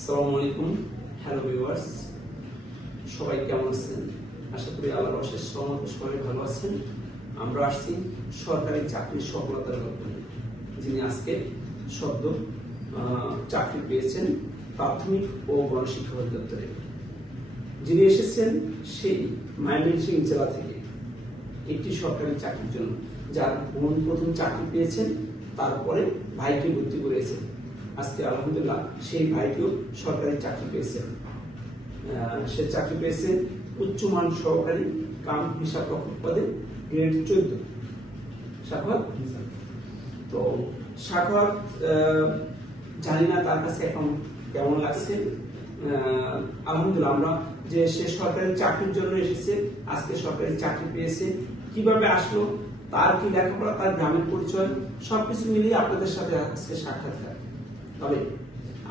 আসসালামু আলাইকুম। Hello viewers, সবাই কেমন আছেন? আশা করি আল্লাহর অশেষ রহমতে সবাই ভালো আছেন। আমরা আসছি সরকারি চাকরির সফলতার গল্প নিয়ে। যিনি আজকে সদ্য চাকরি পেয়েছেন প্রাথমিক ও গণশিক্ষা অধিদপ্তরে, যিনি এসেছেন সেই ময়মনসিংহ জেলা থেকে একটি সরকারি চাকরির জন্য। যার বোন প্রথম চাকরি পেয়েছেন, তারপরে ভাইকে ভর্তি করেছেন। আজকে আলহামদুলিল্লাহ সেই ভাইকেও সরকারি চাকরি পেয়েছেন। সে চাকরি পেয়েছে উচ্চমান সহকারী কাম হিসাব রক্ষক পদে, গ্রেড 14। সাখাওয়াত, তো সাখাওয়াত জানি না তার কাছে এখন কেমন লাগছে। আলহামদুলিল্লাহ আমরা যে সে সরকারি চাকরির জন্য এসেছে, আজকে সরকারি চাকরি পেয়েছে, কিভাবে আসলো, তার কি লেখাপড়া, তার গ্রামের পরিচয়, সবকিছু মিলিয়ে আপনাদের সাথে আজকে সাক্ষাৎকার। তবে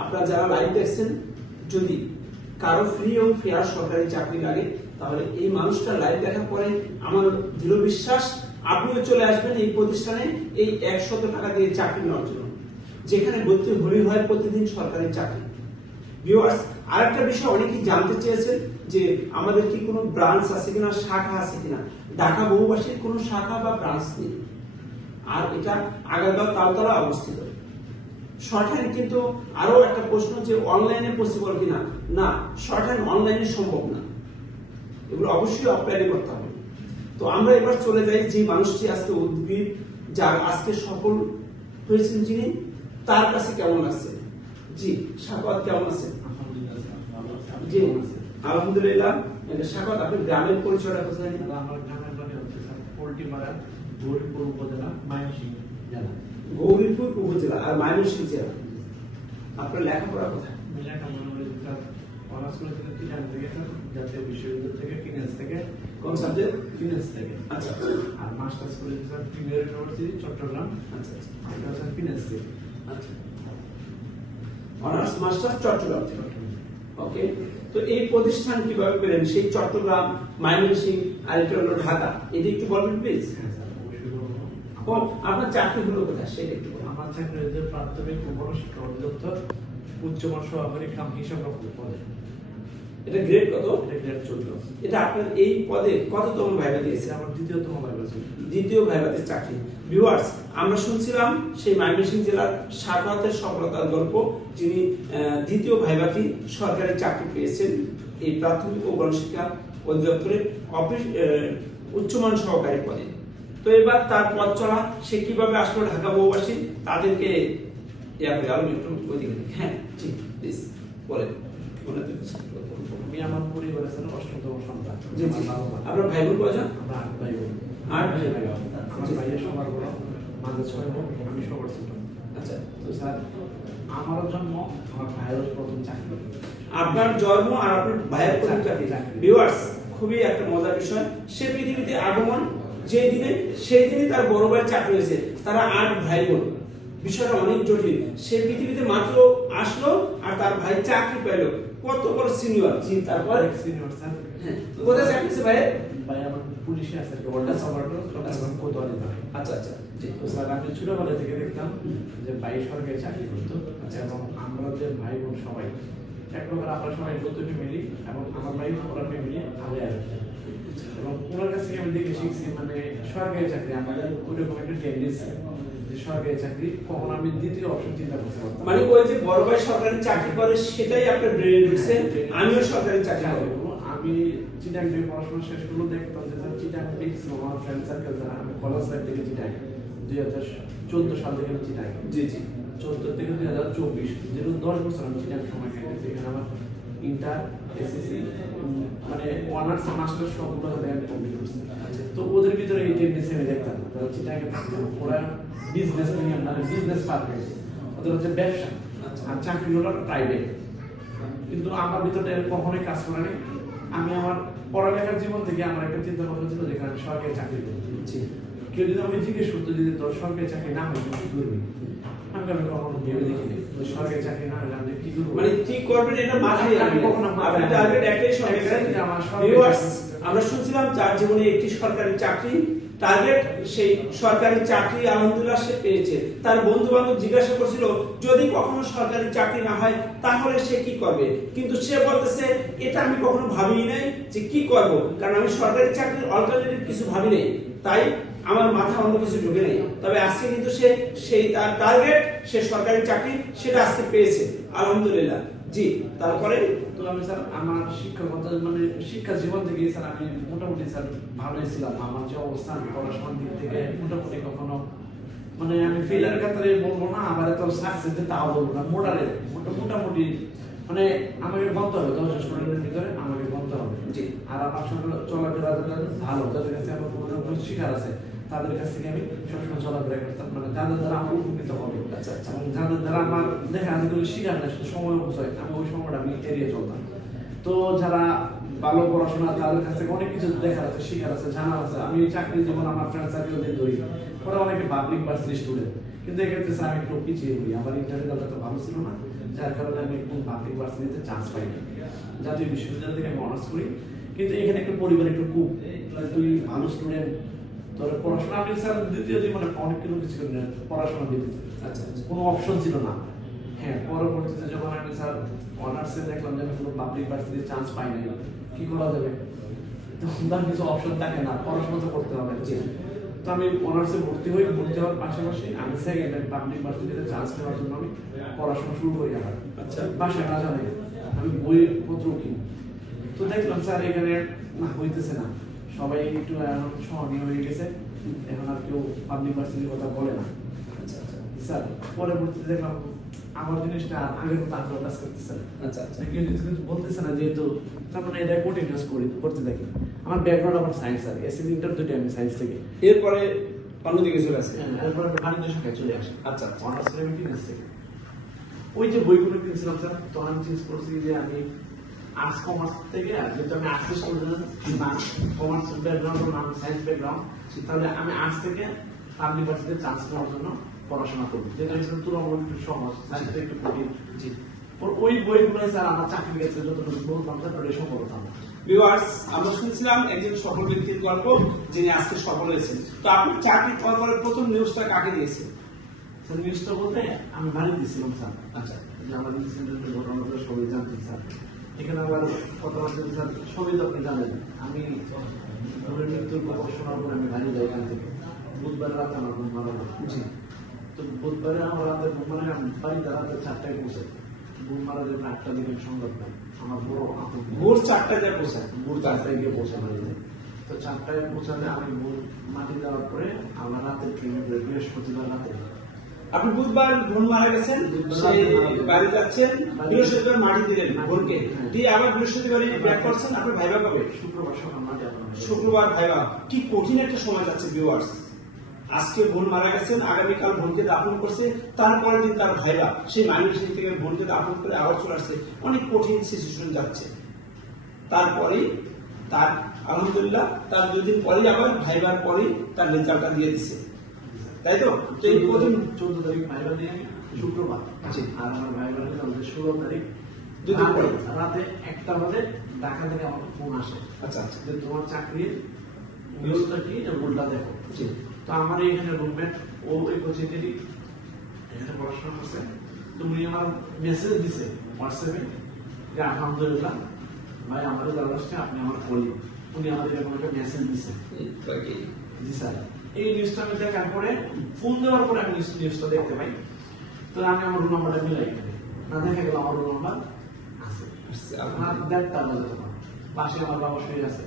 আপনারা যারা লাইভ দেখছেন, যদি কারো ফ্রি এবং ফেয়ার সরকারি চাকরি লাগে, তাহলে এই মানুষটা লাইভ দেখার পরে আমার দৃঢ় বিশ্বাস আপনিও চলে আসবেন এই প্রতিষ্ঠানে এই 100 টাকা দিয়ে চাকরি নেওয়ার জন্য, যেখানে ভর্তি হলেই হয় প্রতিদিন সরকারি চাকরি। ভিউয়ার্স, আরেকটা বিষয় অনেকেই জানতে চেয়েছেন যে আমাদের কি কোনো ব্রাঞ্চ আছে কিনা, শাখা আছে কিনা। ঢাকা বহুবাসীর কোনো শাখা বা ব্রাঞ্চ নেই, আর এটা আগারগাঁও তালতলা অবস্থিত। শর্ট হ্যান্ড কিন্তু আরো একটা প্রশ্ন যে অনলাইনে পসিবল কিনা। না, শর্ট হ্যান্ড অনলাইনে সম্ভব না, এগুলো অবশ্যই অফলাইনে করতে হবে। তো আমরা এবার চলে যাই যে মানুষটি আজকে উদ্ভিদ, যার আজকে সফল হয়েছেন যিনি, তার কাছে কেমন লাগছে। জি সাখাওয়াত, কেমন আছেন? জি আলহামদুলিল্লাহ। সাখাওয়াত, আপনি গ্রামের পরিচয়টা কোথায়? আমার গ্রামের বাড়ি হচ্ছে পোল্ট্রিপাড়া, গৌরীপুর উপজেলা, ময়মনসিংহ জেলা। গৌরীপুর উপজেলা আর ময়মনসিংহ জেলা। আপনার লেখাপড়া কোথায়? অনার্স করেছিলাম চিটাগাং থেকে, জাতীয় বিশ্ববিদ্যালয় থেকে, ফিনান্স থেকে। কোন সাবজেক্ট? ফিনান্স থেকে। আচ্ছা। আর মাস্টার্স করেছিলাম প্রিমিয়ার ইউনিভার্সিটি চট্টগ্রাম। আচ্ছা এটা হচ্ছে ফিনান্স থেকে। আচ্ছা, অনার্স মাস্টার চট্টগ্রাম থেকে। ওকে, তো এই প্রতিষ্ঠান কিভাবে পেলেন? সেই চট্টগ্রাম, ময়মনসিংহ আর এটা হলো ঢাকা, এটা একটু বলবেন প্লিজ। হ্যাঁ স্যার, অবশ্যই বলবো। আপনার চাকরি হলো কোথায় সেটা একটু বলুন। আমার চাকরি হয়েছে প্রাথমিক ও গণশিক্ষা অধিদপ্তর, উচ্চমান সহকারী কাম হিসাব রক্ষক পদে। এটা গ্রেড কত? এটা গ্রেড 14। এটা আপনার এই পদে কততম ভাইবা দিয়েছে? আমার দ্বিতীয়তম ভাইবা ছিল। দ্বিতীয় ভাইবাতে চাকরি। ভিউয়ার্স, আমরা শুনছিলাম সেই ময়মনসিংহ জেলার সাখাওয়াতের সফলতার গল্প, যিনি দ্বিতীয় ভাইবাতে সরকারি চাকরি পেয়েছেন এই প্রাথমিক ও গণশিক্ষা অধিদপ্তরের অফিস উচ্চমান সহকারী পদে। তো এবার তার পথ চলা, সে কিভাবে আসলো ঢাকা বহুবাসী, তাদেরকে আরো একটু ওইদিকে। হ্যাঁ জি প্লিজ বলেন। আমি আমার পরিবারের জন্য 8তম সন্তান। জি জি। আপনার ভাই বোন কয়জন? আমরা 8 ভাই বোন। 8 ভাই। আমার ভাইয়ের সবার বড়, মাঝে 6 বোন, আমি সবার ছোট। আচ্ছা, তো স্যার, আমারও জন্ম, আমার ভাইয়ের প্রথম চাকরি। আপনার জন্ম আর আপনার ভাইয়ের প্রথম চাকরি। ভিউয়ার্স, খুবই একটা মজার বিষয়। সে পৃথিবীতে আগমন যে দিনে, সেই দিনে তার বড় ভাইয়ের চাকরি হয়েছে। তারা 8 ভাই বোন। বিষয়টা অনেক জটিল। সে পৃথিবীতে মাত্র আসলো আর তার ভাই চাকরি পেল। কত বড় সিনিয়র। জি, তারপর সিনিয়র স্যার। হ্যাঁ, কোথায় চাকরি আছে ভাই? ভাই আমার পুলিশে আছে, ওয়ার্ল্ড সাবার্ডন, চট্টগ্রাম কোতোয়ালি থানা। আচ্ছা আচ্ছা জি। তো স্যার, আমি ছোটবেলা থেকে দেখতাম যে ভাই সরকারি চাকরি করতো, এবং আমরা যে ভাই বোন সবাই এক প্রকার, আমরা সবাই নতুন ফ্যামিলি, এবং আমার ভাই ওনার ফ্যামিলি আগে আসে। এবং ওনার কাছ থেকে আমি দেখে শিখছি, মানে সরকারি চাকরি আমাদের ওইরকম একটা টেন্ডেন্সি যে সরকারি চাকরি কখন আমি দ্বিতীয় অপশন চিন্তা করতে পারতাম। মানে ওই যে বড় ভাই সরকারি চাকরি করে, সেটাই আপনার ব্রেনে ঢুকছে, আমিও সরকারি চাকরি করব। আমি চিটাং থেকে পড়াশোনা শেষ করলো, দেখতাম যে চিটাং ফিক্স আমার ফ্রেন্ড সার্কেল যারা, আমি কলেজ লাইফ থেকে চিটাং 2014 সাল থেকে আমি চিটাং। জি জি। 14 থেকে 2024, যেহেতু 10 বছর আমি চিটাং সময় কেটেছি। এখানে আমার ইন্টার, এসএসসি, মানে অনার্স মাস্টার্স সবগুলো আমি কমপ্লিট করছি। তো ওদের ভিতরে এই টেন্ডেন্সি আমি দেখতাম, তারা চিটাং ওরা বিজনেস নিয়ে, মানে বিজনেস পারপাস, ওদের হচ্ছে ব্যবসা, আর চাকরি হলো প্রাইভেট। কিন্তু আমার ভিতরে কখনোই কাজ করে নাই। আমি আমার পড়ালেখার জীবন থেকে আমার একটা চিন্তা ভাবনা ছিল যে আমি সরকারি চাকরি করবো। কেউ যদি আমি জিজ্ঞেস করতো যদি তোর সরকারি চাকরি না হয় কি করবি, আমি কখনো ভেবে দেখিনি সরকারি চাকরি না হলে আমি কি করবো, মানে কি করবেন এটা মাথায় আমি কখনো আপনি টার্গেট একটাই সরকারি। আমার ভিউয়ার্স, আমরা শুনছিলাম যার জীবনে একটি সরকারি চাকরি, টার্গেট সেই সরকারি চাকরি আলহামদুলিল্লাহ সে পেয়েছে। তার বন্ধু বান্ধব জিজ্ঞাসা করছিল যদি কখনো সরকারি চাকরি না হয় তাহলে সে কি করবে, কিন্তু সে বলতেছে এটা আমি কখনো ভাবিনি নাই যে কি করব, কারণ আমি সরকারি চাকরির অল্টারনেটিভ কিছু ভাবি নাই, তাই আমার মাথা অন্য কিছু ঢুকে নেই। তবে আজকে কিন্তু সে সেই তার টার্গেট সে সরকারি চাকরি সেটা আজকে পেয়েছে আলহামদুলিল্লাহ। জি, তারপরে তো আমি স্যার আমার শিক্ষকতা মানে শিক্ষা জীবন থেকে স্যার আমি মোটামুটি স্যার ভালোই ছিলাম। আমার যে অবস্থান পড়াশোনার দিক থেকে মোটামুটি কখনো মানে আমি ফেলার ক্ষেত্রে বলবো না, আবার এত সাকসেস তাও বলবো না, মোটামুটি মানে আমাকে বলতে হবে 10 স্টুডেন্টের ভিতরে আমাকে বলতে হবে। জি, আর আমার সঙ্গে চলাফেরা ভালো, যাদের কাছে আমার কোনো শিকার আছে তাদের কাছ থেকে আমি সবসময় চলাফেরা করতাম, মানে যাদের দ্বারা আমার উপকৃত হবে। আচ্ছা আচ্ছা, এবং যাদের দ্বারা আমার দেখা যাচ্ছে কোনো শিকার না, সময় অপচয়, আমি ওই সময়টা আমি এড়িয়ে চলতাম। তো যারা ভালো পড়াশোনা তাদের কাছ থেকে অনেক কিছু দেখার আছে, শিকার আছে, জানার আছে। আমি চাকরি জীবন আমার ফ্রেন্ড সার্কেল দিয়ে ধরি, ওরা অনেকে পাবলিক ভার্সিটি স্টুডেন্ট, কিন্তু এক্ষেত্রে স্যার আমি একটু পিছিয়ে পড়ি। আমার ইন্টারভিউ তো ভালো ছিল না, যার কারণে আমি কোন পাবলিক ভার্সিটিতে চান্স পাইনি। জাতীয় বিশ্ববিদ্যালয় থেকে আমি অনার্স করি, কিন্তু এখানে একটা পরিবার একটু খুব তুই ভালো স্টুডেন্ট, তোর পড়াশোনা আমি স্যার দ্বিতীয় জীবনে অনেক কিছু করি না, পড়াশোনা দিতে আচ্ছা আচ্ছা, কোনো অপশন ছিল না। হ্যাঁ, পরবর্তীতে যখন আমি স্যার অনার্সে দেখলাম যে আমি কোনো পাবলিক ভার্সিটিতে চান্স পাই নাই, কি করা যাবে, তখন তার কিছু অপশন থাকে না, পড়াশোনা তো করতে হবে। তো আমি অনার্সে ভর্তি হওয়ার পাশাপাশি আমি সেকেন্ড পাবলিক ভার্সিটিতে চান্স নেওয়ার জন্য আমি পড়াশোনা শুরু করি। আবার আচ্ছা, বাসায় না জানে আমি বইপত্র কিনি। তো দেখলাম স্যার এখানে না হইতেছে না, সবাই একটু সহনীয় হয়ে গেছে, এখন আর কেউ পাবলিক ভার্সিটির কথা বলে না। আচ্ছা আচ্ছা, স্যার পরবর্তীতে দেখলাম আমার জিনিসটা আগের মতো আগ্রহ কাজ করতেছে না, আচ্ছা আচ্ছা, কেউ কিছু বলতেছে না, যেহেতু তার মানে এটা কন্টিনিউয়াস করতে থাকি। আমার ব্যাকগ্রাউন্ড আমার সায়েন্স, আর এসএসসি ইন্টার দুটো আমি সায়েন্স থেকে, এরপরে অন্যদিকে চলে আসে। এরপর আমি বাণিজ্য শাখায় চলে আসি। আচ্ছা আচ্ছা, অনার্স আমি ফিনান্স থেকে। ওই যে বইগুলো কিনছিলাম স্যার, তখন আমি চিন্তা করছি যে আমি আর্টস কমার্স থেকে, যেহেতু আমি আর্টস স্টুডেন্ট না, কমার্স ব্যাকগ্রাউন্ড না, সায়েন্স ব্যাকগ্রাউন্ড, তাহলে আমি আর্টস থেকে পাবলিক ভার্সিটিতে চান্স নেওয়ার জন্য পড়াশোনা করবো, যেটা হিসেবে তুলনামূলক একটু সহজ, সায়েন্স একটু কঠিন। জি, ওই বইগুলো স্যার আমার চাকরি গেছে যতটুকু বলতাম স্যার ওটা সফলতা। ভিউয়ার্স, আমরা শুনছিলাম একজন সফল ব্যক্তির গল্প যিনি আজকে সফল হয়েছেন। তো আপনি চাকরি পাওয়ার পরে প্রথম নিউজটা কাকে দিয়েছেন? স্যার নিউজটা বলতে আমি বাড়ি দিয়েছিলাম স্যার। আচ্ছা, যে আমার ইনসিডেন্টের ঘটনাগুলো সবাই জানতেন স্যার। এখানে আবার কথা বলতে স্যার সবই তো আপনি জানেন, আমি ঘরের মৃত্যুর খবর শোনার পরে আমি বাড়ি যাই এখান থেকে। বুধবার রাতে আমার ঘুম মারা গেল। জি, তো বুধবারে আমার রাতে ঘুম মানে বাড়িতে রাতে 4টায় পৌঁছে, ঘুম মারা যেন 8টা দিনের সংবাদ পাই। আমার বড় আতঙ্ক। ভোর 4টায় যায় পৌঁছায়। ভোর 4টায় গিয়ে পৌঁছে বাড়িতে। তো 4টায় পৌঁছালে আমি মাটি দেওয়ার পরে আমার রাতে ট্রেনে করে বৃহস্পতিবার রাতে। আপনি বুধবার ভোর মারা গেছেন, সেই বাড়ি যাচ্ছেন, বৃহস্পতিবার মাটি দিলেন ভোরকে, দিয়ে আবার বৃহস্পতিবারই ব্যাক করছেন। আপনার ভাইবা কবে? শুক্রবার সকাল মাটি আপনার শুক্রবার ভাইবা। কি কঠিন একটা সময় যাচ্ছে ভিউয়ার্স। আজকে বোন মারা গেছেন, আগামীকাল বোনকে দাফন করছে, তারপরের দিন তার ভাইবা সেই মাইগ্রেশন থেকে বোনকে দাফন করে আবার চলে আসছে। অনেক কঠিন সিচুয়েশন যাচ্ছে। তারপরেই তার আলহামদুলিল্লাহ তার 2 দিন পরেই আবার ভাইবার পরেই তার রেজাল্টটা দিয়ে দিছে, তাই তো? তো এই প্রথম 14 তারিখ ভাইবা দিয়ে শুক্রবার। জি, আর আমার ভাইবার হলো 16 তারিখ 2 দিন পরে। রাতে 1টা বাজে ঢাকা থেকে আমার ফোন আসে। আচ্ছা আচ্ছা, যে তোমার চাকরির নিউজটা কি, উল্টা দেখো। জি, তো আমার এখানে রুমমেট ও ওই কোচিংয়েরই এখানে পড়াশোনা করছে। তো উনি আমার মেসেজ দিছে হোয়াটসঅ্যাপে যে আলহামদুলিল্লাহ ভাই আমাদের যারা আসছে আপনি আমার কলিগ, উনি আমাদের এরকম একটা মেসেজ দিছে। জি স্যার, এই নিউজটা আমি দেখার পরে ফোন দেওয়ার পরে আমি নিউজটা দেখতে পাই। তো আমি আমার রুম নাম্বারটা মিলাই এখানে না, দেখা গেল আমার রুম নাম্বার আছে। আমার 1:30 বাজে তখন পাশে আমার বাবা শুয়ে আছে।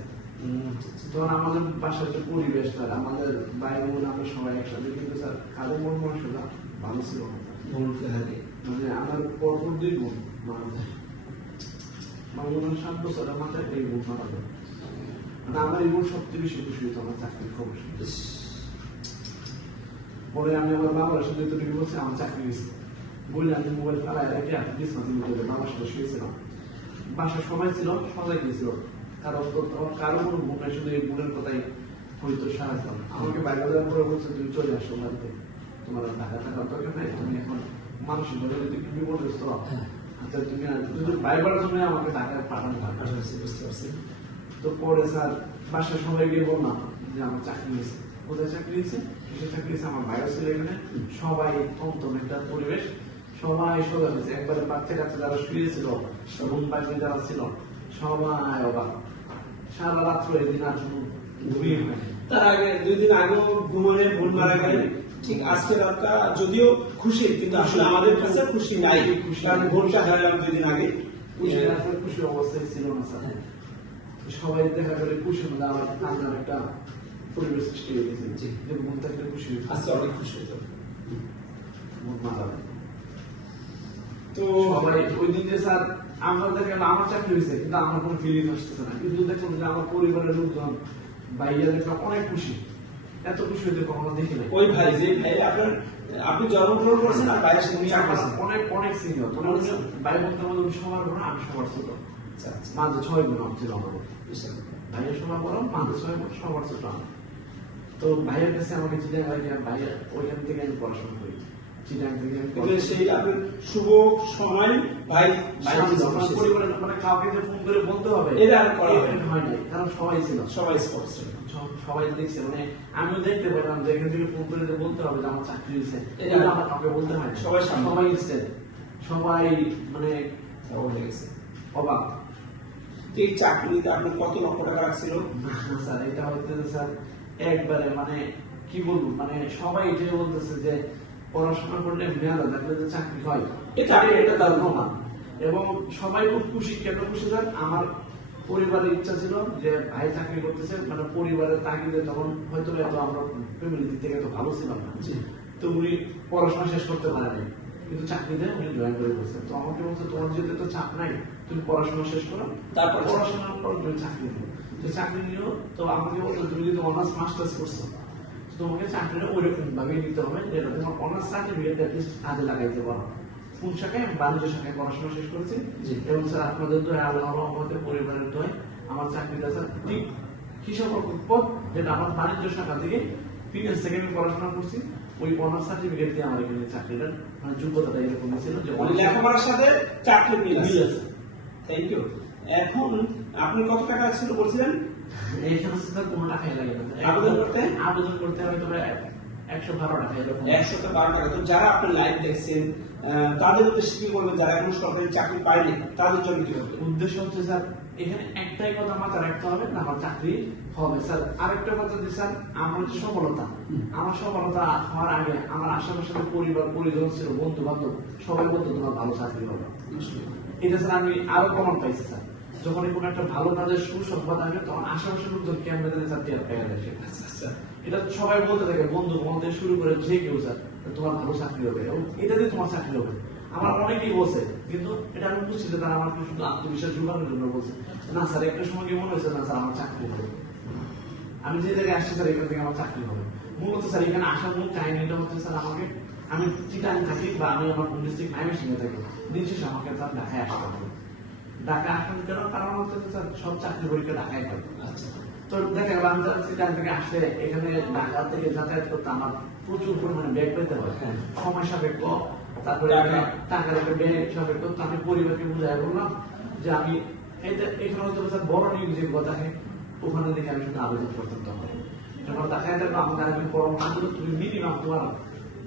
তখন আমাদের বাসার যে পরিবেশ, স্যার আমাদের বাইরে বোন আমরা সবাই একসাথে, কিন্তু স্যার কাদের মন মানুষরা ভালো ছিল না। মানে আমার পরপর 2 বোন মারা যায়, আমার মনে হয় 7 বছরের মাথায় এই বোন মারা যায়। মানে আমার এই বোন সবচেয়ে বেশি খুশি হতো আমার চাকরির খবর। পরে আমি আমার বাবার সাথে যেটুকু বলছি আমার চাকরি গেছে বলে আমি মোবাইল ফেলায় রেখে বাবার সাথে শুয়েছিলাম। বাসার সবাই ছিল, সবাই গিয়েছিল, কারণ কারো কোনো বোন নাই, শুধু এই বোনের কথাই হয়তো সারাতাম। আমাকে বাইরে দেওয়ার পরে বলছে তুমি চলে আসো বাড়িতে, তোমার টাকা থাকার দরকার নাই, তুমি এখন মানসিক ভাবে যদি বিপর্যস্ত আচ্ছা তুমি যদি বাইবার জন্য আমাকে টাকা পাঠানো বুঝতে পারছি। তো পরে স্যার বাসার সবাই গিয়ে বললাম যে আমার চাকরি হয়েছে। কোথায় চাকরি দিচ্ছে, কিসের চাকরি দিচ্ছে, আমার ভাইও ছিল এখানে, সবাই থমথম একটা পরিবেশ, সবাই সোজা হয়েছে, একবারে বাচ্চা কাচ্চা যারা শুয়েছিল, রুম বাইরে যারা ছিল, সবাই অবাক। সারা রাত্র এদিন আর ঘুমিয়ে হয়নি। তার আগে 2 দিন আগেও ঘুমানোর ভুল মারা গেলেন, ঠিক আজকে রাতটা যদিও খুশি, কিন্তু আসলে আমাদের কাছে খুশি নাই, কারণ ভোরটা হারালাম 2 দিন আগে। খুশি অবস্থায় ছিল না স্যার, সবাই দেখা করে খুশি হলে আমার কান্নার একটা পরিবেশ সৃষ্টি হয়ে গেছে, যে মন থেকে খুশি হয়েছে, আজকে অনেক খুশি হতো। মন মারা যায়। তো সবাই ওই দিন যে স্যার আমরা দেখেন আমার চাকরি হয়েছে, কিন্তু আমার কোনো ফিলিং আসতেছে না, কিন্তু দেখলাম যে আমার পরিবারের লোকজন ভাইয়া দেখলাম অনেক খুশি, এত খুশি হতে কখনো দেখি নাই। ওই ভাই, যে ভাই আপনি জন্মগ্রহণ করেছেন আর ভাইয়ের সাথে চাকরি করেছেন, অনেক অনেক সিনিয়র, ভাই বলতে আমাদের সবার বড়, আমি সবার ছোট, মাঝে 6 জন ছিল আমাদের, ভাইয়ের সবার বড়, মাঝে 6 জন, সবার ছোট আমি। তো ভাইয়ের কাছে আমাকে চিটাং ভাইয়া ওইখান থেকে আমি পড়াশোনা করি, চিটাং থেকে আমি সেই আপনার শুভ সময় ভাই পরিবারের মানে কাউকে যে ফোন করে বলতে হবে এটা আর করা হয় নাই, কারণ সবাই ছিল, সবাই স্পষ্ট, সবাই দেখছে, মানে আমিও দেখতে পেলাম যে এখান থেকে ফোন করে বলতে হবে যে আমার চাকরি হয়েছে, এটা আমার কাউকে বলতে হয়, সবাই সবাই ইনস্টেন্ট, সবাই মানে অবাক। এই চাকরিতে আপনার কত লক্ষ টাকা রাখছিল? স্যার এটা হচ্ছে স্যার একবারে মানে কি বলবো, মানে সবাই এটাই বলতেছে যে পড়াশোনা করলে মেয়াদা থাকলে যে চাকরি হয়, এটা তার প্রমাণ। এবং সবাই খুব খুশি, কেন খুশি স্যার, আমার পরিবারের ইচ্ছা ছিল যে ভাই চাকরি করতেছে, মানে পরিবারের তাগিদে, তখন হয়তো এত আমরা ফ্যামিলি দিক থেকে এত ভালো ছিলাম না, তো উনি পড়াশোনা শেষ করতে পারেনি, কিন্তু চাকরিতে উনি জয়েন করে বলছেন। তো আমাকে বলছে তোমার যেহেতু তো চাপ নাই, তুমি পড়াশোনা শেষ করো, তারপর পড়াশোনার পর তুমি চাকরি নিও, তো চাকরি নিও। তো আমাকে বলতো তুমি যদি অনার্স মাস্টার্স করছো, তোমাকে চাকরিটা ওইরকম ভাবে নিতে হবে যেটা তোমার অনার্স সার্টিফিকেট কাজে লাগাইতে পারো। কোন শাখায়? বাণিজ্য শাখায় পড়াশোনা শেষ করেছি। এবং স্যার আপনাদের তো আল্লাহর রহমতে, পরিবারের দোয়ায় আমার চাকরিটা স্যার ঠিক হিসাব পদ, যেটা আমার বাণিজ্য শাখা থেকে ফিনান্স থেকে আমি পড়াশোনা করছি, ওই অনার্স সার্টিফিকেট দিয়ে আমার এখানে চাকরিটার মানে যোগ্যতাটা এরকম ছিল যে লেখাপড়ার সাথে চাকরি মিল আছে। Thank you. এখন আপনি কত টাকা ছিল বলছিলেন? এই সমস্ত কোনো টাকাই লাগে না আবেদন করতে হয়তো 112 টাকা, এরকম 112 টাকা। তো যারা আপনি লাইভ দেখছেন তাদের উদ্দেশ্যে কি বলবেন, যারা এখন সরকারি চাকরি পায়নি তাদের জন্য কি হবে? উদ্দেশ্য হচ্ছে স্যার এখানে একটাই কথা মাথায় রাখতে হবে, না আমার চাকরি হবে। স্যার আরেকটা কথা যে স্যার আমার যে সফলতা, আমার সফলতা হওয়ার আগে আমার আশেপাশে পরিবার পরিজন ছিল, বন্ধু বান্ধব, সবাই বলতো তোমার ভালো চাকরি হবে। এটা স্যার আমি আরো প্রমাণ পাইছি স্যার, যখন কোনো একটা ভালো কাজের সুসংবাদ আসবে তখন আশেপাশের লোকজন কেমন স্যার টের পেয়ে যাচ্ছে। এটা সবাই বলতে থাকে, বন্ধু বলতে শুরু করে যে কেউ স্যার তোমার ভালো চাকরি হবে এবং এটা দিয়ে তোমার চাকরি হবে। আমার অনেকেই বলছে, কিন্তু এটা আমি বুঝছি যে তারা আমাকে শুধু আত্মবিশ্বাস যোগানোর জন্য বলছে। না স্যার একটা সময় কি মনে হয়েছে, না স্যার আমার চাকরি হবে, আমি যে জায়গায় আসছি স্যার এখান থেকে আমার চাকরি হবে। মূলত স্যার এখানে আসার মূল কাহিনীটা হচ্ছে স্যার আমাকে, আমি চিটাং থাকি বা আমি আমার হোম ডিস্ট্রিক্ট ময়মনসিংহে থাকি, দিন শেষে আমাকে স্যার ঢাকায় আসতে হবে। ঢাকায় আসার কারণ হচ্ছে স্যার সব চাকরি পরীক্ষা ঢাকায় হয়। তো দেখা গেল আমি চিটাং থেকে আসলে এখানে ঢাকা থেকে যাতায়াত করতে আমার প্রচুর পরিমাণে ব্যাগ পেতে হয়, সময় সাপেক্ষ, তারপরে টাকার একটা ব্যাগ সাপেক্ষ। তো আমি পরিবারকে বুঝাই বললাম যে আমি এখানে হয়তো স্যার বড় নিয়োগ যে থাকে ওখানে দেখে আমি শুধু আবেদন করতাম। তখন যখন দেখায় থাকবো আমাকে আরেকদিন পরামর্শ দিল, তুমি মিনিমাম তোমার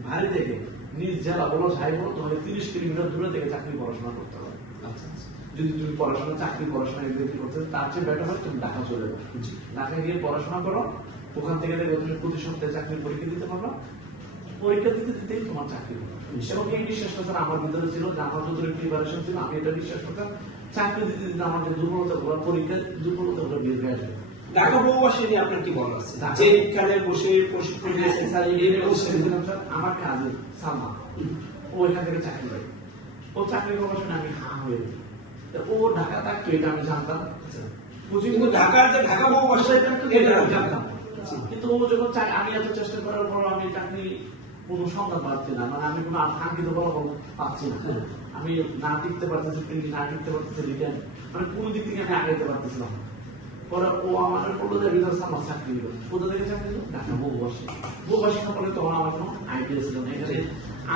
বাড়ি থেকে নিজ জেলা বলো যাই বলো তোমাকে 30 কিলোমিটার দূরে থেকে চাকরি পড়াশোনা করতে হবে। যদি তুমি চাকরি পড়াশোনা এগুলো করতে তার চেয়ে বেটার হয় তুমি ঢাকা চলে যাবে, ঢাকা গিয়ে পড়াশোনা করো, ওখান থেকে দেখবে তুমি প্রতি সপ্তাহে চাকরির পরীক্ষা দিতে পারবা, পরীক্ষা দিতে দিতেই তোমার চাকরি হবে। এবং এই বিশ্বাসটা স্যার আমার ভিতরে ছিল, যে আমার যতটুকু প্রিপারেশন ছিল আমি এটা বিশ্বাস করতাম, চাকরি দিতে দিতে আমার যে দুর্বলতা গুলো, পরীক্ষার দুর্বলতা গুলো বের হয়ে আসবে। ঢাকা বহুবাসী নিয়ে আপনার কি বলা আছে? যে এখানে বসে প্রশিক্ষণ দিয়েছেন স্যার, আমার কাজে সালমা ওইখান থেকে চাকরি পাই, ও চাকরি করার সময় আমি হা হয়ে যাই। ও ঢাকা থাকতো এটা আমি জানতাম, কিন্তু ঢাকার যে ঢাকা বহুবাসী এটা আমি জানতাম। কিন্তু ও যখন আমি এত চেষ্টা করার পর আমি চাকরি কোনো সন্ধান পাচ্ছি না, মানে আমি কোনো কাঙ্ক্ষিত ফলাফল পাচ্ছি না। আমি না টিকতে পারতেছি প্রিন্ট, না টিকতে পারতেছি রিটার্ন, মানে কোনো দিক থেকে আমি আগাইতে পারতেছিলাম। পরে ও আমাদের বললো যে ভিতরে আমার চাকরি দিল, কোথা থেকে চাকরি দিল? ঢাকা বহুবাসী। বহুবাসী সম্পর্কে তখন আমার কোনো আইডিয়া ছিল না, এখানে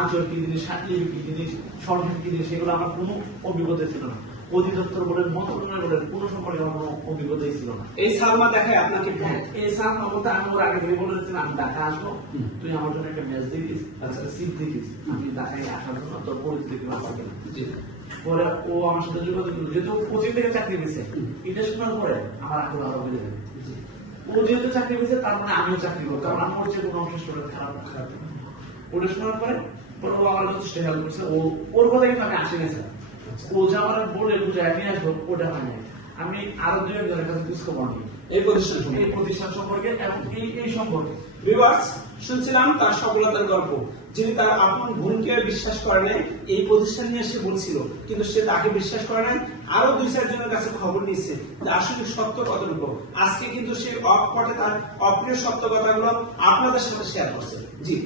আচর কি জিনিস, সার্টিফিকেট কি জিনিস, শর্টহ্যান্ড কি জিনিস, সেগুলো আমার কোনো অভিজ্ঞতা ছিল না। অধিদপ্তর বলেন, মন্ত্রণালয় বলেন, কোনো সম্পর্কে আমার কোনো অভিজ্ঞতাই ছিল না। এই সালমা দেখায় আপনাকে হ্যাঁ, এই সামনে বলতে আমি ওর আগে থেকে বলে দিচ্ছিলাম আমি ঢাকা আসবো, তুই আমার জন্য একটা ম্যাচ দেখিস, আচ্ছা সিট দেখিস, আমি ঢাকায় আসার জন্য তোর পরিচিতি কেউ আছে কিনা। জি। পরে ও আমার সাথে যোগাযোগ করলো, যেহেতু কোচিং থেকে চাকরি পেয়েছে, এটা শোনার পরে আমার আগ্রহ আরো বেড়ে যাবে। ও যেহেতু চাকরি পেয়েছে তার মানে আমিও চাকরি করবো, কারণ আমার হচ্ছে কোনো অংশ স্টুডেন্ট খারাপ খারাপ। ওটা শোনার পরে ও আমার যথেষ্ট হেল্প করছে। ওর কথা কিন্তু আমি আসি না স্যার, ও যে আমার বলে বুঝে আপনি আসবো ওটা হয় না। আমি আরো দুই একজনের কাছে খোঁজখবর নিই এই প্রতিষ্ঠান এই প্রতিষ্ঠান সম্পর্কে এবং এই সম্পর্কে। ভিউয়ার্স, শুনছিলাম তার সফলতার গল্প, যিনি তার আপন বোনকে বিশ্বাস করে নাই, এই প্রতিষ্ঠান নিয়ে সে বলছিল, কিন্তু সে তাকে বিশ্বাস করে নাই। আরো 2-4 জনের কাছে খবর নিয়েছে যে আসলে সত্য কতটুকু। আজকে কিন্তু সে অকপটে তার অপ্রিয় সত্য কথাগুলো আপনাদের সাথে শেয়ার করছে। জি।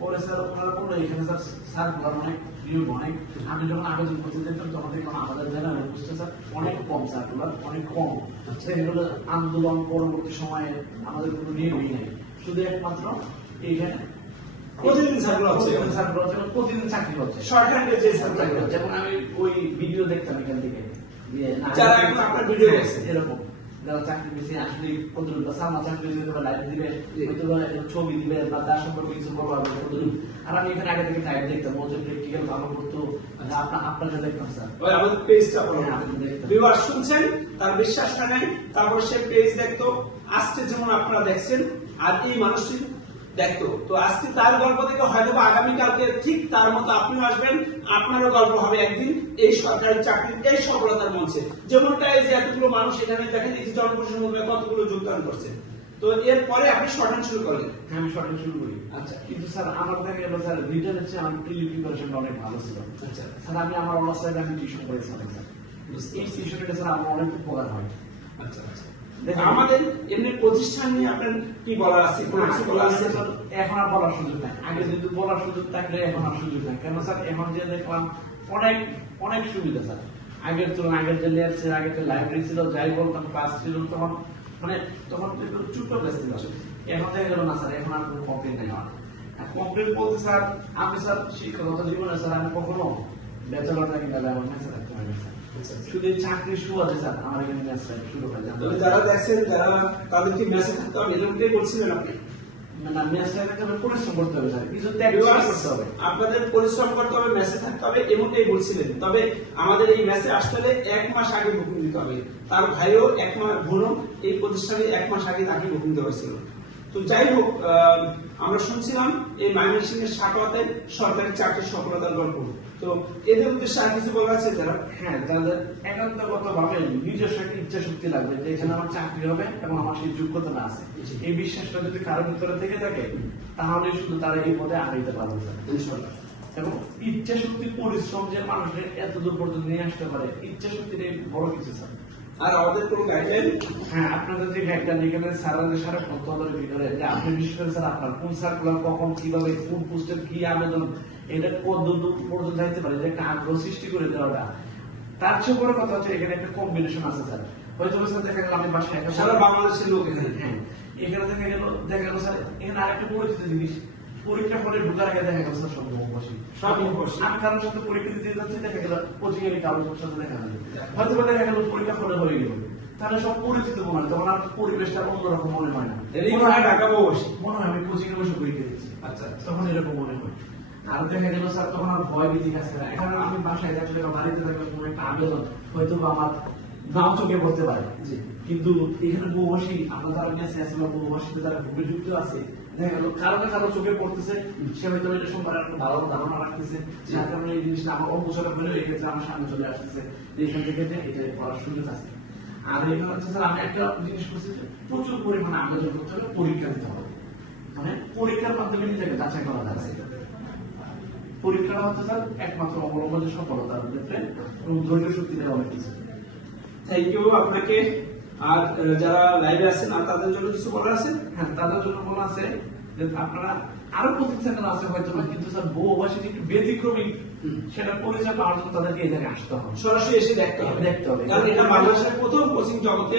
পরে স্যার ওনারা বললো এখানে স্যার স্যারগুলো অনেক নিয়োগ অনেক, আমি যখন আবেদন করতে যেতাম তখন দেখলাম আমাদের জেনারেল বুঝতে স্যার অনেক কম, স্যারগুলো অনেক কম। সেগুলো আন্দোলন পরবর্তী সময়ে আমাদের কোনো নিয়োগই নেই, শুধু একমাত্র এইখানে প্রতিদিন ছাত্র হচ্ছে, প্রতিদিন চাকরি হচ্ছে সরকারি যে ছাত্র। যেমন আমি ওই ভিডিও দেখতাম এখান থেকে, যারা এখন আপনার ভিডিও দেখছে এরকম যারা চাকরি পেয়েছে আসলে কতটুকু সামনা চাকরি দিবে, লাইভ দিবে, ছবি দিবে বা তার সম্পর্কে কিছু বলা হবে কতটুকু। আর আমি এখানে আগে থেকে টাইপ দেখতাম, ও যে প্র্যাকটিক্যাল ভালো করতো, আপনাকে দেখতাম স্যার। ওই আমাদের পেজটা ফলো হ্যাঁ, করতেন। দেখতাম। ভিউয়ার্স শুনছেন, তার বিশ্বাসটা নেই, তারপর সে পেজ দেখতো, আজকে যেমন আপনারা দেখছেন, আর এই মানুষটি দেখতো। তো আজকে তার গল্প থেকে হয়তো বা আগামীকালকে ঠিক তার মতো আপনিও আসবেন, আপনারও গল্প হবে একদিন এই সরকারি চাকরির এই সফলতার মঞ্চে। যেমনটা এই যে এতগুলো মানুষ এখানে দেখেন, এই যে জনপ্রশাসন মন্ত্রী কতগুলো যোগদান করছে। তো এরপরে আপনি শর্টহ্যান্ড শুরু করলেন। হ্যাঁ, আমি শর্টিং শুরু করি। আচ্ছা। কিন্তু স্যার আমার দেখা গেল স্যার রিটার্ন হচ্ছে আমার প্রিপারেশন অনেক ভালো ছিল। আচ্ছা। স্যার আমি আমার অবস্থায় আমি টিউশন করেছিলাম স্যার, এই টিউশনটা স্যার আমার অনেক উপকার হয়। আচ্ছা আচ্ছা। আমাদের এমনি প্রতিষ্ঠান নিয়ে আপনার কি বলার আছে? কোনো কিছু বলার আছে? এখন আর বলার সুযোগ নাই, আগে যদি বলার সুযোগ থাকলে এখন আর সুযোগ নাই। কেন স্যার এখন যে দেখলাম অনেক অনেক সুবিধা স্যার, আগের তুলনায় আগের যে ল্যাব ছিল, আগের যে লাইব্রেরি ছিল, যাই বলতাম ক্লাস ছিল, তখন মানে তখন ছোট্ট ক্লাস ছিল। এখন দেখা গেল না স্যার, এখন আর কোনো কমপ্লেন নাই আমার। কমপ্লেন বলতে স্যার আমি স্যার শিক্ষকতা জীবনে স্যার আমি কখনো ব্যাচেলরটা কিনা আমার মেসে থাকতে পারি স্যার, শুধু চাকরির সুবাদে স্যার আমার এখানে ম্যাচ শুরু হয়। তবে যারা দেখছেন, যারা তাদেরকে মেসে থাকতে হবে এরকমটাই বলছিলেন আপনি। না, ম্যাচটা পরিশ্রম করতে হবে স্যার, কিছু ত্যাগ করতে হবে, আপনাদের পরিশ্রম করতে হবে, মেসে থাকতে হবে, এমনটাই বলছিলেন। তবে আমাদের এই মেসে আসতে হলে 1 মাস আগে বুকিং দিতে হবে। তার ভাইও 1 মাস, বোনও এই প্রতিষ্ঠানে 1 মাস আগে তাকে বুকিং দেওয়া হয়েছিল। তো যাই হোক, আমরা শুনছিলাম এই ময়মনসিংহের সাটোয়াতে সরকারি চাকরির সফলতার গল্প। তো এদের উদ্দেশ্যে আর কিছু বলার আছে যারা? হ্যাঁ, তাদের একান্তগত ভাবে নিজস্ব একটা ইচ্ছা শক্তি লাগবে যে এখানে আমার চাকরি হবে এবং আমার সেই যোগ্যতা আছে, এই বিশ্বাসটা যদি কারোর ভিতরে থেকে থাকে তাহলে শুধু তারা এই পথে আগাইতে পারবে স্যার ইনশাআল্লাহ। এবং ইচ্ছা শক্তি, পরিশ্রম যে মানুষের এত দূর পর্যন্ত নিয়ে আসতে পারে, ইচ্ছা শক্তির এই বড় কিছু স্যার। আর আমাদের কোনো গাইডলাইন? হ্যাঁ, আপনাদের যে গাইডলাইন এখানে স্যারদের সারা তদারকি ভিতরে যে আপনি বিশেষ করে স্যার আপনার কোন সার্কুলার কখন কিভাবে কোন পোস্টের কি আবেদন, এটা কত দূর পর্যন্ত যাইতে পারে, যে একটা আগ্রহ সৃষ্টি করে দেওয়াটা। তার চেয়ে বড় কথা হচ্ছে এখানে একটা কম্বিনেশন আছে স্যার। হয়তো স্যার দেখা গেল আমি বাসায় সারা বাংলাদেশের লোক এখানে। হ্যাঁ, এখানে দেখা গেল স্যার এখানে আরেকটা পরিচিত জিনিস, পরীক্ষা হলে ঢুকার আগে দেখা গেল স্যার সব মুখবাসী। আমি কারোর সাথে পরীক্ষা দিতে যাচ্ছি, দেখা গেল কোচিং এর কারোর সাথে দেখা গেল, হয়তো দেখা গেল পরীক্ষা ফলে হয়ে গেল, তাহলে সব পরিচিত মনে হয়, তখন আর পরিবেশটা অন্যরকম মনে হয় না, ঢাকা বসে মনে হয় আমি কোচিং এ বসে পরীক্ষা দিচ্ছি। আচ্ছা, তখন এরকম মনে হয়। আর দেখা গেল স্যার তখন আর ভয় ভীতি কাছে না। এখন আমি বাসায় থাকলে বা বাড়িতে থাকলে কোনো একটা আবেদন হয়তো বা আমার নাও চোখে পড়তে পারে, কিন্তু এখানে বহুভাষী আমরা তারা মেসে আছে বা বহুভাষীতে তারা গ্রুপে যুক্ত আছে, দেখা গেল কারো না কারো চোখে পড়তেছে, সে হয়তো এটা সম্পর্কে একটা ভালো ধারণা রাখতেছে, যার কারণে এই জিনিসটা আমার অনুসরণ করে এই ক্ষেত্রে আমার সামনে চলে আসতেছে যে এখান থেকে এটা করার সুযোগ আছে। আর এখানে হচ্ছে স্যার আমি একটা জিনিস করছি যে প্রচুর পরিমাণে আবেদন করতে হবে, পরীক্ষা দিতে হবে, মানে পরীক্ষার মাধ্যমে নিজেকে যাচাই করা যাচ্ছে। পরীক্ষাটা হচ্ছে স্যার একমাত্র অবলম্বনের সফলতার ক্ষেত্রে এবং ধৈর্য শক্তি দেওয়া অনেক কিছু। থ্যাংক ইউ আপনাকে। আর যারা লাইভে আছেন আর তাদের জন্য কিছু বলার আছে? হ্যাঁ, তাদের জন্য বলা আছে যে আপনারা আরো প্রতিষ্ঠান আছে হয়তো না, কিন্তু স্যার বহুভাষী একটু ব্যতিক্রমী, সেটা পরিচয় পাওয়ার জন্য তাদেরকে এই জায়গায় আসতে হবে, সরাসরি এসে দেখতে হবে, দেখতে হবে। কারণ এটা বাংলাদেশের প্রথম কোচিং জগতে